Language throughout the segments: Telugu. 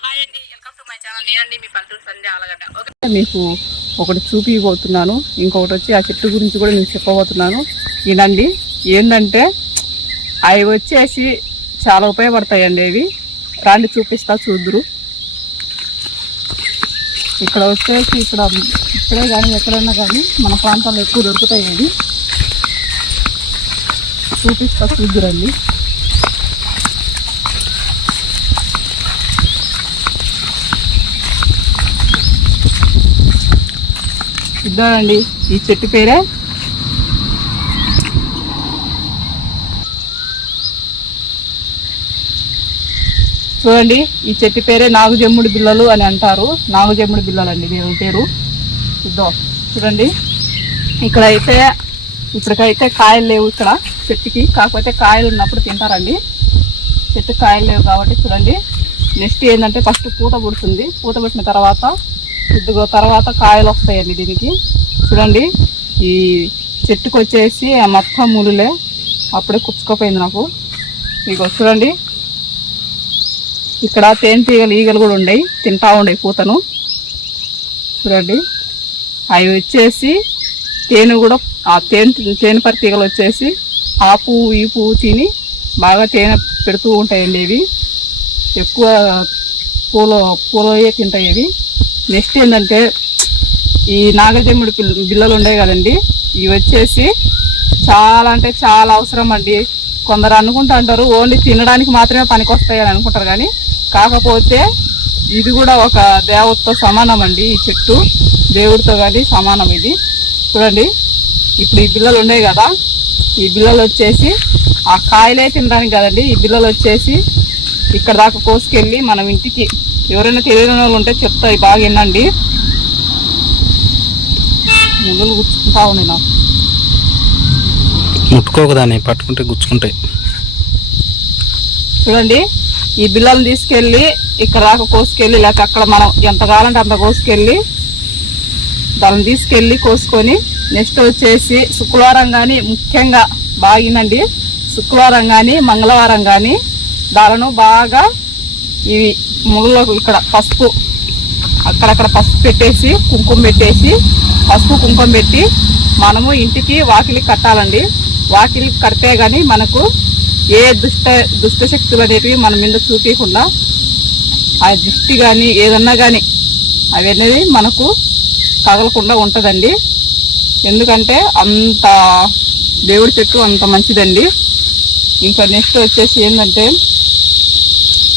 హాయ్ అండి వెల్కమ్ టు మై ఛానల్ నేనండి మీ పల్లెటూరు సంధ్య ఆలగడ్డ. ఓకే. మీకు ఒకటి చూపిపోతున్నాను ఇంకొకటి వచ్చి ఆ చెట్టు గురించి కూడా మీకు చెప్పబోతున్నాను. వినండి ఏంటంటే అవి వచ్చేసి చాలా ఉపయోగపడతాయండి అవి రాండి చూపిస్తా చూద్దురు. ఇక్కడ వచ్చేసి ఇక్కడ ఇక్కడే కానీ ఎక్కడైనా కానీ మన ప్రాంతాల్లో ఎక్కువ దొరుకుతాయి అవి చూపిస్తా చూద్దురండి. ఇద్దామండి. ఈ చెట్టు పేరే? చూడండి ఈ చెట్టు పేరే నాగుజమ్ముడి బిల్లలు అని అంటారు. నాగుజమ్ముడి బిల్లలు అండి దీని పేరు. ఇద్దాం చూడండి. ఇక్కడైతే ఇప్పటికైతే కాయలు లేవు ఇక్కడ చెట్టుకి. కాకపోతే కాయలు ఉన్నప్పుడు తింటారండి. చెట్టు కాయలు లేవు కాబట్టి చూడండి. నెక్స్ట్ ఏంటంటే ఫస్ట్ పూత పుడుతుంది. పూత పుట్టిన తర్వాత ఇదిగో తర్వాత కాయలు వస్తాయండి దీనికి. చూడండి ఈ చెట్టుకు వచ్చేసి ఆ మొత్తం ములులే అప్పుడే కుచ్చుకోపోయింది నాకు. ఇదిగో చూడండి ఇక్కడ తేనెటీగలు ఈగలు కూడా ఉండయి తింటా ఉండయి పూతను. చూడండి అవి వచ్చేసి తేనె కూడా ఆ తేనె తేనె పరితీగలు వచ్చేసి ఆ పువ్వు ఈ పువ్వు తిని బాగా తేనె పెడుతూ ఉంటాయండి ఇవి. ఎక్కువ పూల పూలయే తింటాయి ఇవి నెక్స్ట్ ఏంటంటే ఈ నాగజమ్ముడు పిల్ల బిల్లలు ఉండే కదండి ఇవి వచ్చేసి చాలా అంటే చాలా అవసరం అండి. కొందరు అనుకుంటా అంటారు ఓన్లీ తినడానికి మాత్రమే పనికొస్తాయి అని అనుకుంటారు కానీ కాకపోతే ఇది కూడా ఒక దేవుడితో సమానం అండి ఈ చెట్టు. దేవుడితో కానీ సమానం ఇది. చూడండి ఇప్పుడు ఈ బిల్లలు ఉన్నాయి కదా ఈ బిల్లలు వచ్చేసి ఆ కాయలే తినడానికి కదండి ఈ బిల్లలు వచ్చేసి ఇక్కడ దాకా కోసుకెళ్ళి మనం ఇంటికి ఎవరైనా తెలియని వాళ్ళు ఉంటే చెప్తాయి బాగా వినండి. ముగ్గులు గుచ్చుకుంటా ఉన్నాయి నాకు. ముట్టుకోకు దాన్ని పట్టుకుంటే గుచ్చుకుంటాయి. చూడండి ఈ బిల్లలు తీసుకెళ్ళి ఇక్కడ దాకా కోసుకెళ్ళి లేక అక్కడ మనం ఎంత కావాలంటే అంత కోసుకెళ్ళి దాన్ని తీసుకెళ్ళి కోసుకొని నెక్స్ట్ వచ్చేసి శుక్రవారం కానీ ముఖ్యంగా బాగినండి శుక్రవారం కానీ మంగళవారం కానీ దాలను బాగా ఇవి ముళ్ళకు ఇక్కడ పసుపు అక్కడక్కడ పసుపు పెట్టేసి కుంకుమ పెట్టేసి పసుపు కుంకుమ పెట్టి మనము ఇంటికి వాకిలి కట్టాలండి. వాకిలి కడితే కానీ మనకు ఏ దుష్ట దుష్ట శక్తులు అనేటివి మన మీద చూపించకుండా ఆ దృష్టి కానీ ఏదన్నా కానీ అవి అనేది మనకు తగలకుండా ఉంటుందండి. ఎందుకంటే అంత దేవుడి చెట్టు అంత మంచిదండి. ఇంకా నెక్స్ట్ వచ్చేసి ఏంటంటే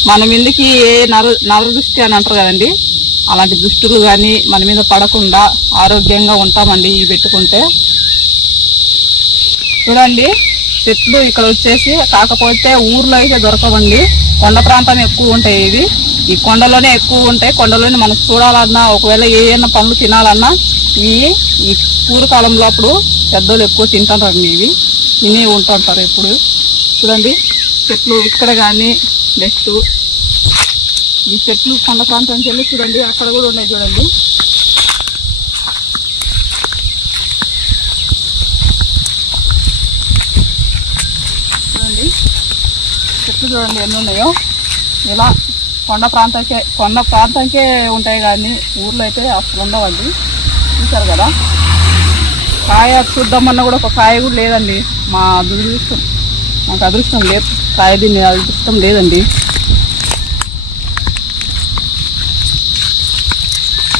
మన మీదకి ఏ నర నరదృష్టి అని అంటారు కదండి? అలాంటి దుష్టులు కానీ మన మీద పడకుండా ఆరోగ్యంగా ఉంటామండి ఇవి పెట్టుకుంటే. చూడండి చెట్లు ఇక్కడ వచ్చేసి కాకపోతే ఊర్లో అయితే దొరకవండి. కొండ ప్రాంతం ఎక్కువ ఉంటాయి ఇవి. ఈ కొండలోనే ఎక్కువ ఉంటాయి. కొండలోనే మనం చూడాలన్నా ఒకవేళ ఏదైనా పండ్లు తినాలన్నా ఇవి ఈ పూర్వకాలంలో అప్పుడు పెద్దోళ్ళు ఎక్కువ తింటారండి ఇవి. తినే ఉంటుంటారు ఎప్పుడు. చూడండి చెట్లు ఇక్కడ కానీ నెక్స్ట్ ఈ చెట్లు కొండ ప్రాంతానికి వెళ్ళి చూడండి అక్కడ కూడా ఉన్నాయి చూడండి. చూడండి. చెట్లు చూడండి ఎన్ని ఉన్నాయో. ఇలా కొండ ప్రాంతానికే కొండ ప్రాంతానికే ఉంటాయి కానీ ఊర్లో అయితే అసలు ఉండవండి. చూసారు కదా? కాయ చూద్దామన్నా కూడా ఒక కాయ కూడా లేదండి. మా అదృష్టం మాకు అదృష్టం లేదు కాయ దీన్ని అదృష్టం లేదండి.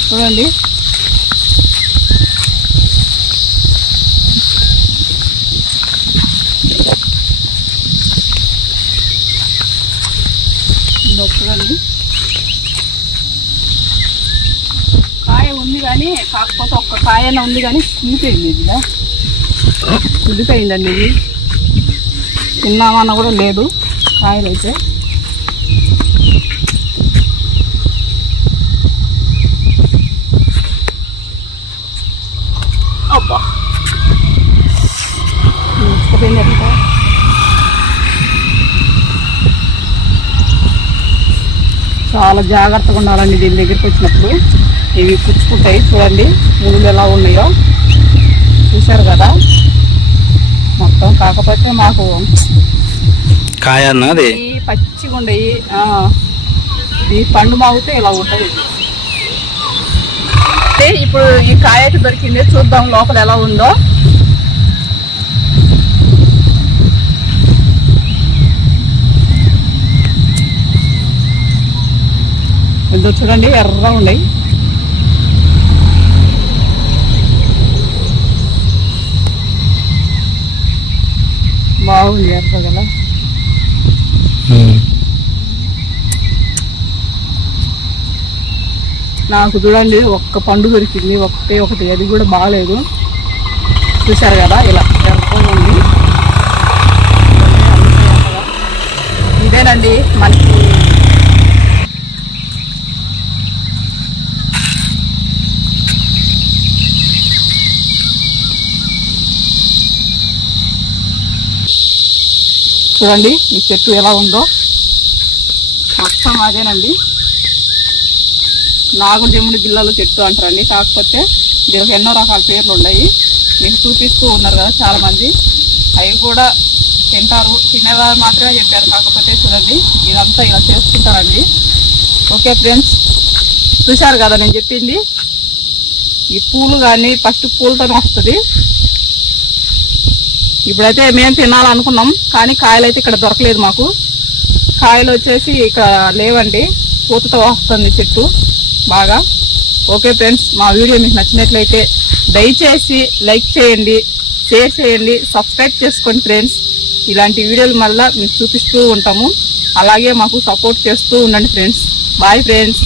చూడండి. చూడండి. కాయ ఉంది కానీ కాకపోతే ఒక్క కాయన ఉంది కానీ కులిపోయింది ఇది కులిపోయిందండి ఇది. తిన్నామన్న కూడా లేదు. కాయలు అయితే అబ్బా చాలా జాగ్రత్తగా ఉండాలండి దీని దగ్గరికి వచ్చినప్పుడు. ఇవి పుచ్చుకుంటాయి. చూడండి. ముళ్ళు ఎలా ఉన్నాయో. చూశారు కదా. మొత్తం. కాకపోతే మాకు కాయ అన్నది పచ్చిగా ఉండయి. ఇది పండు మాగితే ఇలా ఉంటుంది. అయితే ఇప్పుడు ఈ కాయ అయితే దొరికింది. చూద్దాం లోపల ఎలా ఉందో. చూడండి ఎర్రగా ఉన్నాయి బాగుంది నాకు చూడండి ఒక్క పండు దొరికింది ఒకటే ఒకటి అది కూడా బాగాలేదు. చూశారు కదా ఇలా ఎర్రగా ఉంది ఇదేనండి మనకి చూడండి ఈ చెట్టు ఎలా ఉందో. మొత్తం అదేనండి. నాగుజముడి గిల్లలు చెట్టు అంటారండి. కాకపోతే దీనికి ఎన్నో రకాల పేర్లు ఉన్నాయి. మీకు చూపిస్తూ ఉన్నారు కదా చాలామంది. అవి కూడా తింటారు. తినేవారు మాత్రమే చెప్పారు. కాకపోతే చూడండి ఇదంతా ఇలా చేసుకుంటారండి. ఓకే ఫ్రెండ్స్ చూశారు కదా నేను చెప్పింది? ఈ పూలు కానీ ఫస్ట్ పూలతోనే వస్తుంది. ఇప్పుడైతే మేము తినాలనుకున్నాం కానీ కాయలు అయితే ఇక్కడ దొరకలేదు మాకు. కాయలు వచ్చేసి ఇక్కడ లేవండి పూతతో వస్తుంది చెట్టు బాగా. ఓకే ఫ్రెండ్స్ మా వీడియో మీకు నచ్చినట్లయితే దయచేసి లైక్ చేయండి షేర్ చేయండి సబ్స్క్రైబ్ చేసుకోండి ఫ్రెండ్స్. ఇలాంటి వీడియోలు మళ్ళీ మీకు చూపిస్తూ ఉంటాము. అలాగే మాకు సపోర్ట్ చేస్తూ ఉండండి ఫ్రెండ్స్. Bye friends.